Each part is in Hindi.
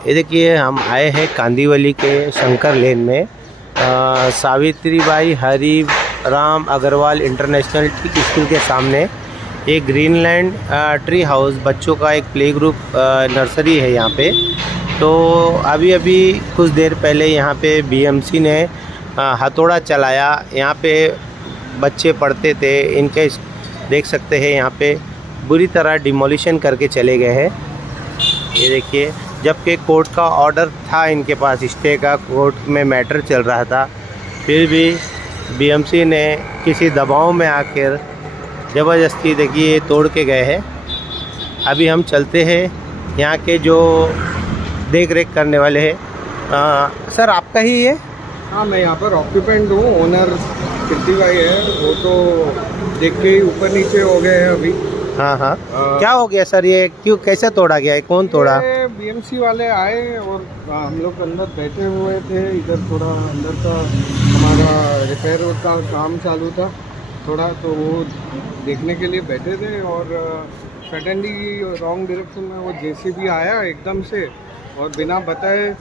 ये देखिए हम आए हैं कांदीवली के शंकर लेन में सावित्रीबाई हरी राम अग्रवाल इंटरनेशनल स्कूल के सामने एक ग्रीनलैंड ट्री हाउस बच्चों का एक प्ले ग्रुप नर्सरी है यहाँ पे। तो अभी कुछ देर पहले यहाँ पे बीएमसी ने हथौड़ा चलाया। यहाँ पे बच्चे पढ़ते थे, इनके देख सकते हैं यहाँ पे बुरी तरह डिमोलिशन करके चले गए हैं। ये देखिए, जबकि कोर्ट का ऑर्डर था इनके पास, स्टे का कोर्ट में मैटर चल रहा था, फिर भी बीएमसी ने किसी दबाव में आकर ज़बरदस्ती देखिए तोड़ के गए हैं। अभी हम चलते हैं यहाँ के जो देख रेख करने वाले हैं। सर आपका ही है? हाँ, मैं यहाँ पर ऑक्यूपेंट हूँ। ओनर कीर्ति भाई है, वो तो देख के ही ऊपर नीचे हो गए हैं अभी। हाँ। क्या हो गया सर, ये क्यों कैसे तोड़ा गया है, कौन तोड़ा? बीएमसी वाले आए और हम लोग अंदर बैठे हुए थे। इधर थोड़ा अंदर का हमारा रिपेयर का काम चालू था थोड़ा, तो वो देखने के लिए बैठे थे और सडनली रॉन्ग डायरेक्शन में वो जेसीबी आया एकदम से और बिना बताए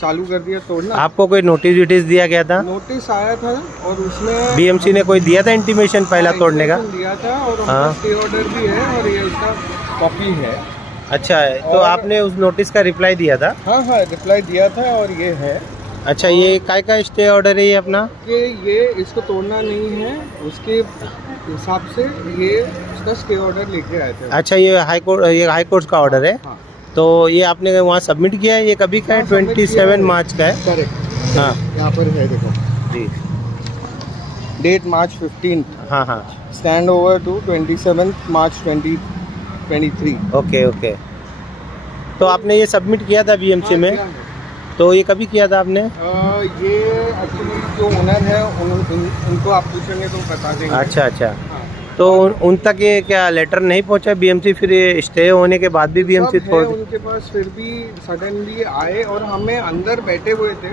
चालू कर दिया तोड़ना। आपको कोई नोटिस विटिस दिया गया था? नोटिस आया था और उसमें बीएमसी ने कोई दिया था इंटीमेशन पहला तोड़ने का? दिया था और उनका स्टे ऑर्डर भी है और ये उसका कॉपी है। अच्छा है, तो आपने उस नोटिस का रिप्लाई दिया था? हाँ, रिप्लाई दिया था और ये है। अच्छा, ये काय का स्टे ऑर्डर है ये अपना? कि ये इसको तोड़ना नहीं है, उसके हिसाब से ये उसका स्टे ऑर्डर लेके आए थे। अच्छा, ये हाई कोर्ट का ऑर्डर है? हाँ। तो ये आपने वहाँ सबमिट किया है? ये कभी का है? 27 मार्च का है? करेक्ट। हाँ, यहाँ पर है, देखो जी, डेट March 15। हाँ। Stand over to 27 March 2023। Okay. तो आपने ये सबमिट किया था बीएमसी में? तो ये कभी किया था आपने? ये एक्चुअली जो ओनर है उनको आप पूछेंगे तो बता देंगे। अच्छा। तो उन तक ये क्या लेटर नहीं पहुंचा बीएमसी? फिर ये स्टे होने के बाद भी बीएमसी छोड़ उनके पास, फिर भी सडनली आए और हमें अंदर बैठे हुए थे,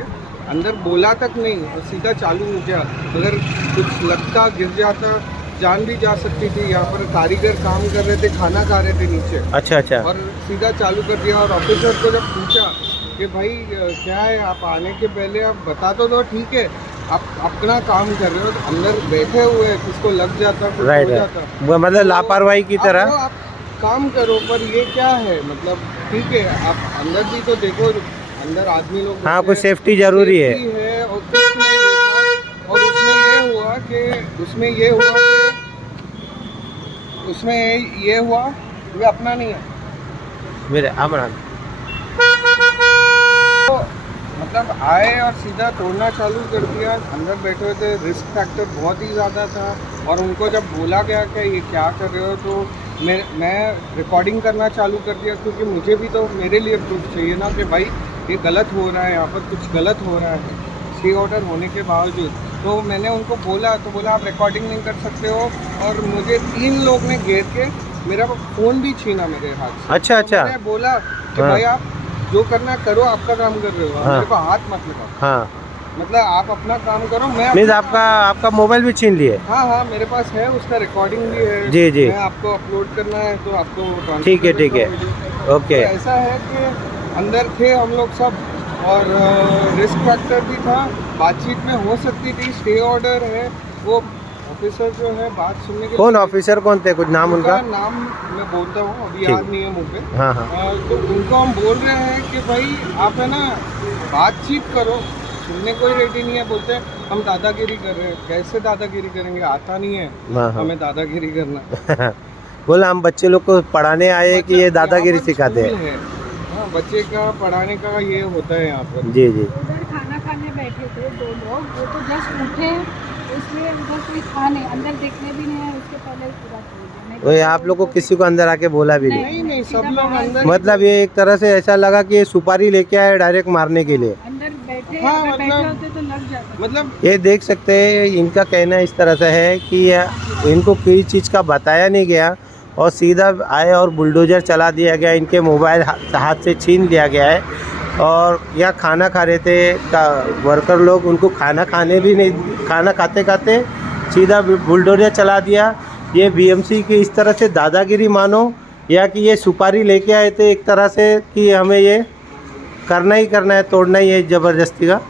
अंदर बोला तक नहीं, तो सीधा चालू हो गया। अगर कुछ लगता, गिर जाता, जान भी जा सकती थी। यहाँ पर कारीगर काम कर रहे थे, खाना खा रहे थे नीचे। अच्छा। और सीधा चालू कर दिया। और ऑफिसर को जब पूछा कि भाई क्या है, आप आने के पहले आप बता तो दो, ठीक है, आप अपना काम कर रहे हो, तो अंदर बैठे हुए हैं, किसको लग जाता, कुछ हो जाता, मतलब लापरवाही की तरह आप काम करो। पर ये क्या है, मतलब ठीक है, आप अंदर भी तो देखो, अंदर आदमी लोग, हाँ, कुछ सेफ्टी जरूरी है। और कुछ नहीं देखा। और उसमें ये हुआ ये अपना नहीं है मेरे अपना। तो मतलब आए और सीधा तोड़ना चालू कर दिया। अंदर बैठे हुए थे, रिस्क फैक्टर बहुत ही ज़्यादा था। और उनको जब बोला गया कि ये क्या कर रहे हो, तो मैं रिकॉर्डिंग करना चालू कर दिया, क्योंकि मुझे भी तो मेरे लिए प्रूफ चाहिए ना कि भाई ये गलत हो रहा है, यहाँ पर कुछ गलत हो रहा है स्टे ऑर्डर होने के बावजूद। तो मैंने उनको बोला आप रिकॉर्डिंग नहीं कर सकते हो। और मुझे 3 लोग ने घेर के मेरा फ़ोन भी छीना मेरे हाथ से। अच्छा। तो मैंने बोला कि भाई आप जो करना करो, आपका काम कर रहे हो, मेरे को हाथ मत लगाओ। हाँ, मतलब आप अपना काम करो। मैं मीन्स आपका मोबाइल भी छीन लिए? हाँ, मेरे पास है, उसका रिकॉर्डिंग भी है। जी। मैं आपको अपलोड करना है तो आपको ठीक है। ओके। तो ऐसा है कि अंदर थे हम लोग सब और रिस्क फैक्टर भी था, बातचीत में हो सकती थी। स्टे ऑर्डर है, वो ऑफिसर जो है बात सुनने के। कौन ऑफिसर कौन थे, कुछ नाम उनका? नाम मैं बोलता हूँ, अभी याद नहीं है मुँह पे। हाँ। तो उनको हम बोल रहे हैं कि भाई आप है ना बातचीत करो, सुनने कोई रेडी नहीं है। बोलते हैं हम दादागिरी कर रहे हैं। कैसे दादागिरी करेंगे, आता नहीं है हमें दादागिरी करना। बोला हम बच्चे लोग को पढ़ाने आए कि ये दादागिरी सिखाते हैं। हाँ, बच्चे का पढ़ाने का ये होता है यहाँ पर। जी। उधर खाना खाने बैठे थे 2 लोग, वो तो जस्ट उठे, इसलिए उधर कोई था नहीं, अंदर देखने भी नहीं है, उसके पहले पूरा तोड़ दिया। तो आप लोग को किसी को अंदर आके बोला भी नहीं? नहीं, सब लोग अंदर। मतलब ये एक तरह से ऐसा लगा कि ये सुपारी लेके आए डायरेक्ट मारने के लिए। अंदर बैठे, हाँ, अगर बैठे मतलब- होते तो लग जाता। मतलब ये देख सकते हैं, इनका कहना इस तरह से है कि इनको किसी चीज़ का बताया नहीं गया और सीधा आए और बुलडोजर चला दिया गया। इनके मोबाइल हाथ से छीन लिया गया है। और यहाँ खाना खा रहे थे वर्कर लोग, उनको खाना खाते खाते सीधा बुलडोजर चला दिया। ये बीएमसी की इस तरह से दादागिरी मानो, या कि ये सुपारी लेके आए थे एक तरह से कि हमें ये करना ही करना है, तोड़ना ही है ज़बरदस्ती का।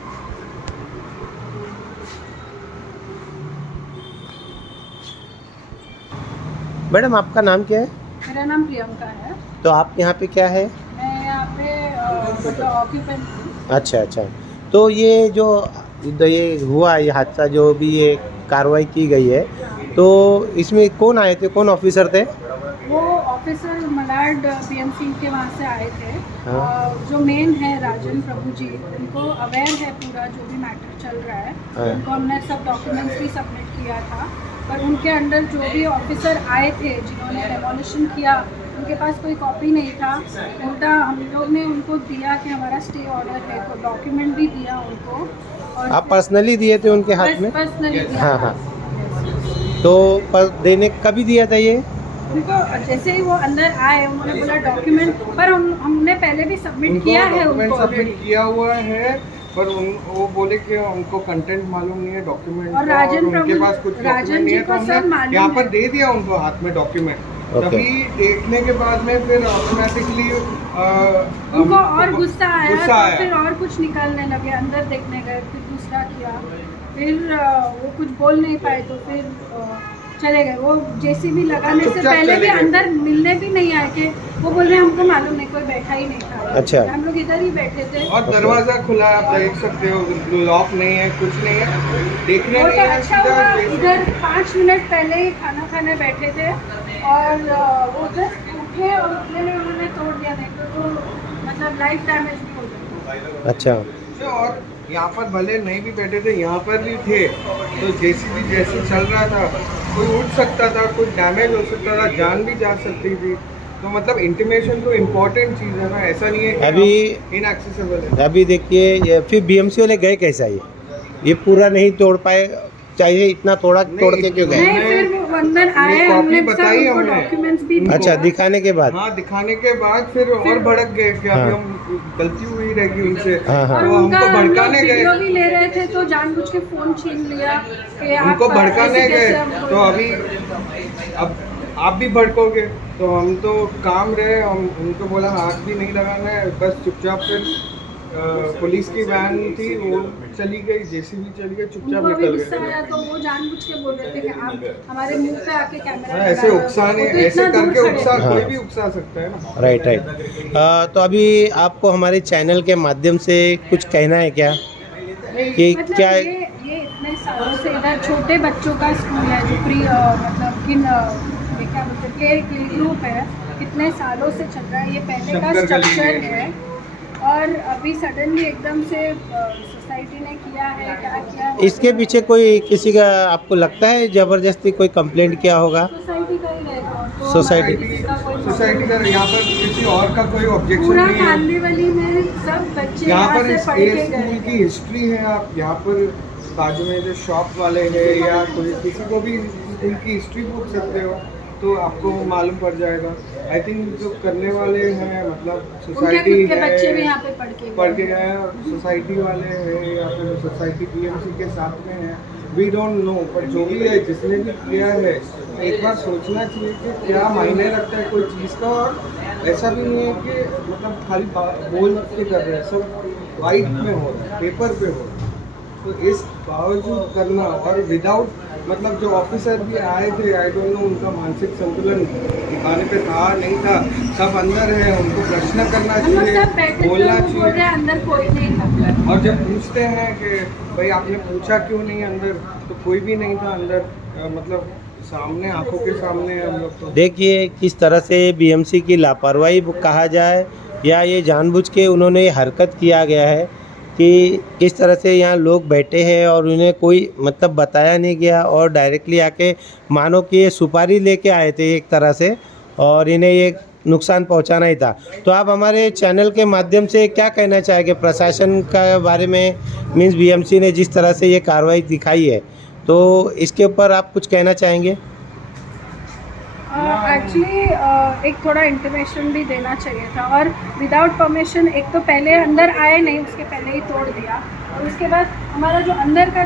मैडम आपका नाम क्या है? मेरा नाम प्रियंका है। तो आप यहाँ पे क्या है? मैं यहाँ पे मतलब ऑक्यूपेंट हूँ। अच्छा अच्छा। तो ये जो ये हुआ, ये हादसा, जो भी ये कार्रवाई की गई है, तो इसमें कौन आए थे, कौन ऑफिसर थे? वो ऑफिसर मलाड बीएमसी के वहाँ से आए थे। हाँ। जो मेन है राजन प्रभु जी, उनको अवेयर है पूरा जो भी मैटर चल रहा है। हाँ। उनको हमने सब डॉक्यूमेंट्स भी सबमिट किया था, पर उनके अंडर जो भी ऑफिसर आए थे जिन्होंने डेमोलिशन किया, उनके पास कोई कॉपी नहीं था। उल्टा हम लोग ने उनको दिया कि हमारा स्टे ऑर्डर है, तो डॉक्यूमेंट भी दिया उनको। और आप पर्सनली दिए थे उनके हाथ में? पर्सनली दिया। हाँ हाँ। तो पर देने कभी दिया था ये? उनको जैसे ही वो अंदर आए उन्होंने बोला डॉक्यूमेंट, पर हमने पहले भी सबमिट किया है उनको सबमिट किया हुआ है, पर वो बोले कि उनको कंटेंट मालूम नहीं है डॉक्यूमेंट और राजन उनके प्रभु, पास कुछ राजन डॉक्यूमेंट नहीं जी है, तो को सब हमने मालूम यहाँ पर है। दे दिया उनको हाथ में डॉक्यूमेंट। Okay. तभी देखने के बाद में फिर ऑटोमेटिकली उनको और गुस्सा आया, गुस्सा तो आया। फिर और कुछ निकालने लगे, अंदर देखने गए, फिर दूसरा किया, फिर वो कुछ बोल नहीं पाए तो फिर चले गए। वो जेसीबी लगाने से चुपचाप पहले चले भी गए। अंदर मिलने भी नहीं आए कि वो बोल रहे हमको मालूम नहीं, कोई बैठा ही नहीं था। अच्छा। हम लोग इधर ही बैठे थे। और दरवाजा खुला है, आप देख सकते हो, लॉक नहीं है, कुछ नहीं है, देखने वो नहीं तो है, अच्छा सीधा हुआ, JCB इधर 5 मिनट पहले ही खाना खाने बैठे थे और वो उधर उठे और उठने में उन्होंने तोड़ दिया, नहीं तो मतलब लाइफ डैमेज भी हो जाता। अच्छा। और यहाँ पर भले नहीं भी बैठे थे, यहाँ पर भी थे, तो जेसीबी जैसे चल रहा था, कोई उठ सकता था, कुछ डैमेज हो सकता था, जान भी जा सकती थी। तो मतलब इंटीमेशन तो इम्पोर्टेंट चीज़ है ना, ऐसा नहीं है कि अभी इनएक्सेसिबल है। अभी देखिए, फिर बीएमसी वाले गए कैसा? ये पूरा नहीं तोड़ पाए, चाहिए इतना तोड़ के क्यों गए? नहीं, फिर वो अंदर आए, कॉपी हमने बताई सब हमने। डॉक्यूमेंट्स भी दिए। अच्छा, दिखाने के बाद? हाँ, दिखाने के बाद फिर और भड़क गए कि अभी हाँ। हम गलती हुई रहेगी उनसे, हाँ, हाँ। और तो उनका हमको हम लोग भड़काने गए, वीडियो भी ले रहे थे, तो जानबूझ के फोन छीन लिया कि आप उनको भड़काने ऐसे गए। कैसे हमको- तो अभी अब आप भी भड़कोगे, तो हम तो काम रहे, हम उनको बोला हाथ भी नहीं लगाना है, बस चुपचाप। फिर पुलिस की वैन थी, वो चली गई, जेसीबी चली गई, चुपचाप उनको भी निकल गुस्सा गए। आया, तो वो जानबूझ के बोल रहे थे कि आप हमारे मुंह पे आके कैमरा हाँ, ऐसे लगा रहे हो। उकसाने, वो तो ऐसे इतना दूर करके खड़े उकसा, थे। कोई हाँ। भी उकसा सकता है ना। राइट। तो अभी आपको हमारे चैनल के माध्यम से कुछ कहना है क्या, कि मतलब क्या? ये इतने सालों से इधर छोटे बच्चों का स्कूल है, जो प्री मतलब ये क्या बोलते हैं, प्ले ग्रुप है, कितने सालों से चल रहा है, ये पहले का शंकर गली स्ट्रक्चर में। है, और अभी सडनली एकदम से सोसाइटी ने किया है, क्या किया है। इसके पीछे कोई किसी का आपको लगता है ज़बरदस्ती कोई कंप्लेंट किया होगा? सोसाइटी का ही रहेगा, तो सोसाइटी- हमारे किसी का कोई सोसाइटी का, यहाँ पर किसी और का कोई ऑब्जेक्शन पूरा नहीं है। कांदीवली में सब बच्चे यहाँ यहाँ पर से इस पढ़ के स्कूल गए। की हिस्ट्री है, आप यहाँ पर बाजू में जो शॉप वाले हैं या कोई किसी को भी स्कूल की हिस्ट्री पूछ सकते हो, तो आपको मालूम पड़ जाएगा। आई थिंक जो करने वाले हैं, मतलब उनके सोसाइटी खुद के बच्चे भी है, यहाँ पे पढ़ के गए हैं, और सोसाइटी वाले हैं या फिर सोसाइटी बीएमसी के साथ में है, वी डोंट नो। पर जो भी है, जिसने भी किया है, एक बार सोचना चाहिए कि क्या मायने रखता है कोई चीज़ का। और ऐसा भी नहीं है कि मतलब खाली बोल के कर रहे हैं, सब वाइट में हो रहा है, पेपर पे हो रहा है। तो इस बावजूद करना, और विदाउट मतलब जो ऑफिसर भी आए थे, आई डोंट नो उनका मानसिक संतुलन ठिकाने पे था नहीं था, सब अंदर है, उनको प्रश्न करना हम लोग चाहिए, सब बैठे थे, बोलना वो बोल रहे चाहिए। हैं अंदर कोई नहीं था। और जब पूछते हैं कि भाई आपने पूछा क्यों नहीं अंदर, तो कोई भी नहीं था अंदर, मतलब सामने, आंखों के सामने है हम लोग। तो देखिए किस तरह से बीएमसी की लापरवाही कहा जाए, या ये जानबूझ के उन्होंने ये हरकत किया गया है कि किस तरह से यहाँ लोग बैठे हैं और उन्हें कोई मतलब बताया नहीं गया, और डायरेक्टली आके मानो कि ये सुपारी लेके आए थे एक तरह से, और इन्हें ये नुकसान पहुंचाना ही था। तो आप हमारे चैनल के माध्यम से क्या कहना चाहेंगे प्रशासन का बारे में? मीन्स बीएमसी ने जिस तरह से ये कार्रवाई दिखाई है, तो इसके ऊपर आप कुछ कहना चाहेंगे? एक्चुअली एक थोड़ा इंटीमेशन भी देना चाहिए था, और विदाउट परमिशन एक तो पहले अंदर आए नहीं, उसके पहले ही तोड़ दिया, और उसके बाद हमारा जो अंदर का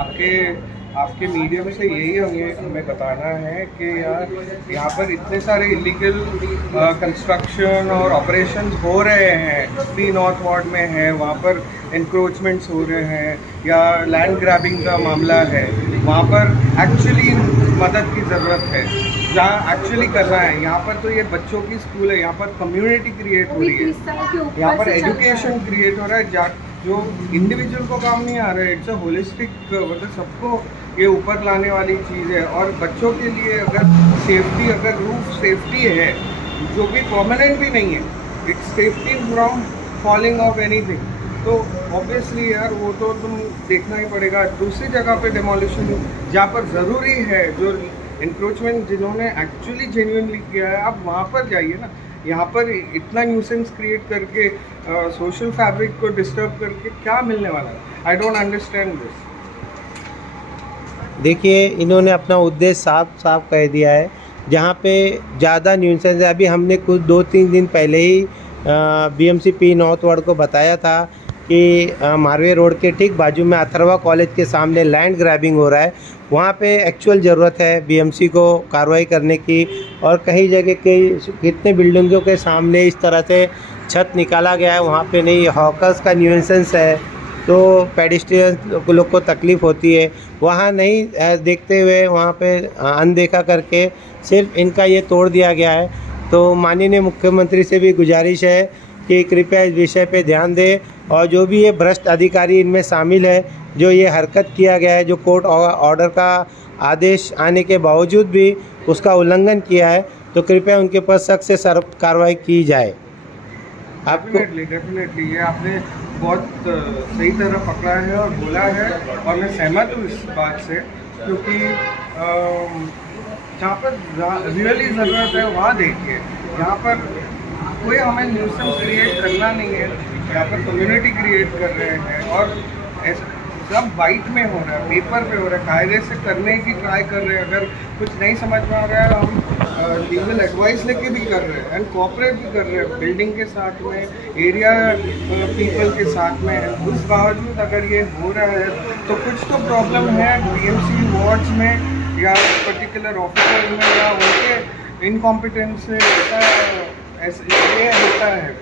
आपके आपके मीडियम से यही हमें बताना है कि यार यहाँ पर इतने सारे इलीगल कंस्ट्रक्शन और ऑपरेशंस हो रहे हैं, 3 नॉर्थ वार्ड में है, वहाँ पर इंक्रोचमेंट्स हो रहे हैं या लैंड ग्रैबिंग का मामला है, वहाँ पर एक्चुअली मदद की ज़रूरत है, जहाँ एक्चुअली कर रहा है। यहाँ पर तो ये बच्चों की स्कूल है, यहाँ पर कम्युनिटी क्रिएट हो रही है, यहाँ पर एजुकेशन क्रिएट हो रहा है, जो इंडिविजुअल को काम नहीं आ रहा है। इट्स अ होलिस्टिक, मतलब सबको ये ऊपर लाने वाली चीज़ है। और बच्चों के लिए अगर सेफ्टी, अगर रूफ सेफ्टी है, जो भी परमानेंट भी नहीं है, it's safety from falling of anything, तो ऑब्वियसली यार वो तो तुम देखना ही पड़ेगा। दूसरी जगह पे डेमोलिशन जहाँ पर ज़रूरी है, जो इंक्रोचमेंट जिन्होंने एक्चुअली जेन्युइनली किया है, आप वहाँ पर जाइए ना। यहाँ पर इतना न्यूसेंस क्रिएट करके सोशल फैब्रिक को डिस्टर्ब करके क्या मिलने वाला है? I don't understand this. देखिए, इन्होंने अपना उद्देश्य साफ साफ कह दिया है। जहाँ पे ज़्यादा न्यूसेंस है, अभी हमने कुछ 2-3 दिन पहले ही BMC-P नॉर्थ वार्ड को बताया था कि मारवे रोड के ठीक बाजू में अथर्वा कॉलेज के सामने लैंड ग्रैबिंग हो रहा है। वहाँ पे एक्चुअल ज़रूरत है BMC को कार्रवाई करने की। और कई जगह के कितने बिल्डिंगों के सामने इस तरह से छत निकाला गया है, वहाँ पे नहीं, हॉकर्स का न्यूसेंस है, तो पेडिस्ट्रियन लोग को तकलीफ़ होती है। वहाँ नहीं देखते हुए, वहाँ पे अनदेखा करके सिर्फ इनका ये तोड़ दिया गया है। तो माननीय मुख्यमंत्री से भी गुजारिश है कि कृपया इस विषय पे ध्यान दें, और जो भी ये भ्रष्ट अधिकारी इनमें शामिल है, जो ये हरकत किया गया है, जो कोर्ट ऑर्डर का आदेश आने के बावजूद भी उसका उल्लंघन किया है, तो कृपया उनके ऊपर सख्त से कार्रवाई की जाए। आपको डेफिनेटली ये आपने बहुत सही तरह पकड़ा है और बोला है, और मैं सहमत हूँ इस बात से, क्योंकि जहाँ पर रियली ज़रूरत है वहाँ देखिए। यहाँ पर कोई हमें न्यूसेंस क्रिएट करना नहीं है, यहाँ पर कम्युनिटी क्रिएट कर रहे हैं, और ऐसा सब वाइट में हो रहा है, पेपर पे हो रहा है, कायदे से करने की ट्राई कर रहे हैं। अगर कुछ नहीं समझ में आ रहा है, हम लीगल एडवाइस लेके भी कर रहे हैं एंड कोऑपरेट भी कर रहे हैं बिल्डिंग के साथ में, एरिया पीपल के साथ में। उस बावजूद अगर ये हो रहा है तो कुछ तो प्रॉब्लम है BMC वार्ड्स में या पर्टिकुलर ऑफिसर्स में, या उनके इनकॉम्पिटेंस से ऐसा ये होता है।